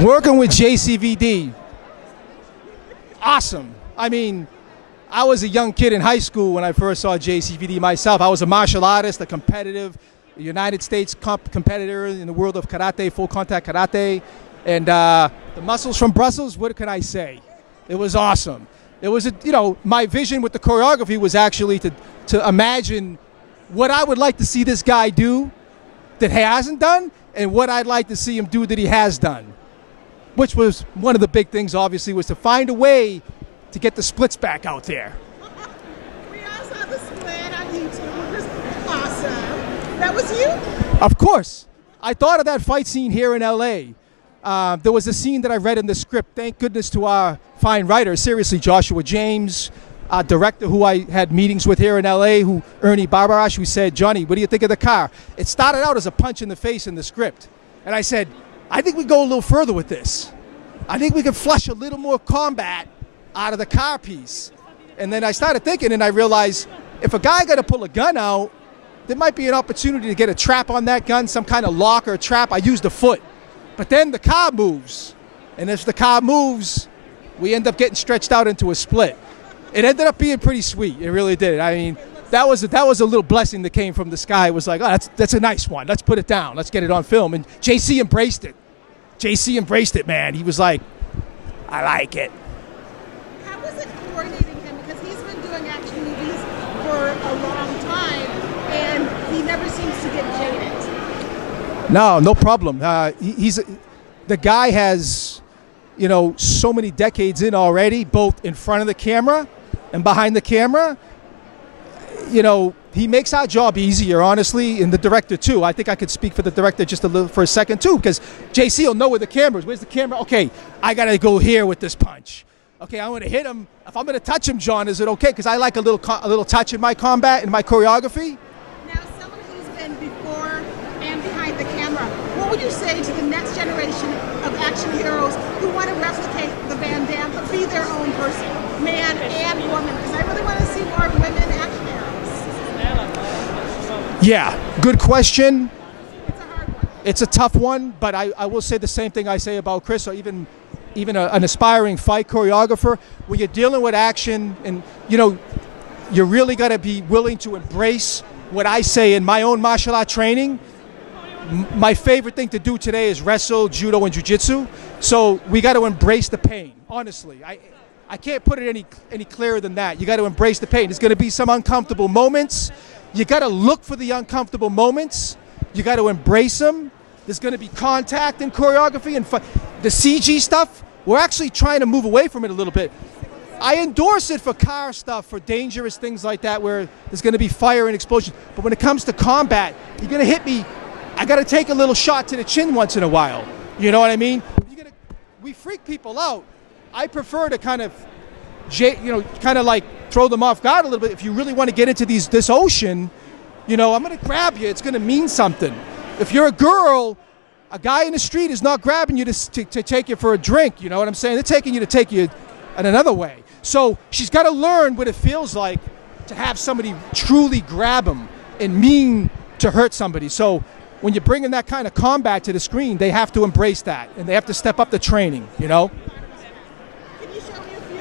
Working with JCVD, awesome. I mean, I was a young kid in high school when I first saw JCVD myself. I was a martial artist, a competitive, United States competitor in the world of karate, full contact karate. And the muscles from Brussels, what can I say? It was awesome. It was, my vision with the choreography was actually to imagine what I would like to see this guy do that he hasn't done and what I'd like to see him do that he has done. Which was one of the big things, obviously, was to find a way to get the splits back out there. We all saw the split on YouTube. It was awesome. That was you? Of course. I thought of that fight scene here in L.A. There was a scene that I read in the script. Thank goodness to our fine writer, seriously, Joshua James, our director who I had meetings with here in L.A., Ernie Barbarash, who said, Johnny, what do you think of the car? It started out as a punch in the face in the script. And I said, I think we go a little further with this. I think we can flush a little more combat out of the car piece. And then I started thinking, and I realized if a guy got to pull a gun out, there might be an opportunity to get a trap on that gun, some kind of lock or a trap. I used the foot. But then the car moves. And if the car moves, we end up getting stretched out into a split. It ended up being pretty sweet. It really did. I mean, that was a little blessing that came from the sky. It was like, oh, that's a nice one. Let's put it down. Let's get it on film. And JC embraced it. JC embraced it, man. He was like, I like it. How was it coordinating him? Because he's been doing action movies for a long time, and he never seems to get jaded. No problem. The guy has, so many decades in already, both in front of the camera and behind the camera. He makes our job easier, honestly, and the director too. I think I could speak for the director just for a second too, because JC will know where the camera is. Where's the camera? Okay, I gotta go here with this punch. Okay, I'm gonna hit him. If I'm gonna touch him, John, is it okay? Because I like a little touch in my combat, in my choreography. Now, someone who's been before and behind the camera, what would you say to the next generation of action heroes who want to replicate the Van Damme but be their own person, man and woman? Because I really want to see more women action heroes. Yeah, good question. It's a hard one. It's a tough one, but I will say the same thing I say about Chris, or even an aspiring fight choreographer. When you're dealing with action, and you really got to be willing to embrace what I say in my own martial art training. My favorite thing to do today is wrestle, judo, and jiu-jitsu. So we got to embrace the pain. Honestly, I can't put it any clearer than that. You got to embrace the pain. There's going to be some uncomfortable moments. You got to look for the uncomfortable moments. You got to embrace them. There's going to be contact in choreography and the CG stuff. We're actually trying to move away from it a little bit. I endorse it for car stuff, for dangerous things like that, where there's going to be fire and explosions. But when it comes to combat, you're going to hit me. I got to take a little shot to the chin once in a while. You know what I mean? We freak people out. I prefer to kind of like throw them off guard a little bit. If you really want to get into this ocean, I'm going to grab you. It's going to mean something. If you're a girl, a guy in the street is not grabbing you to take you for a drink. You know what I'm saying? They're taking you to take you in another way. So she's got to learn what it feels like to have somebody truly grab them and mean to hurt somebody. So when you're bringing that kind of combat to the screen, they have to embrace that, and they have to step up the training, Can you show me a few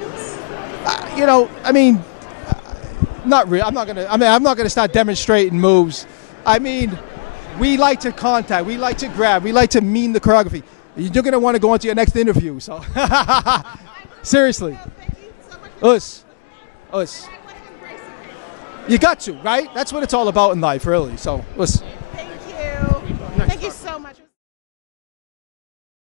moves? Not really. I'm not gonna start demonstrating moves. We like to contact, we like to grab, we like to mean the choreography. You're gonna want to go into your next interview, so seriously. Us. You got to, right? That's what it's all about in life, really. So, us.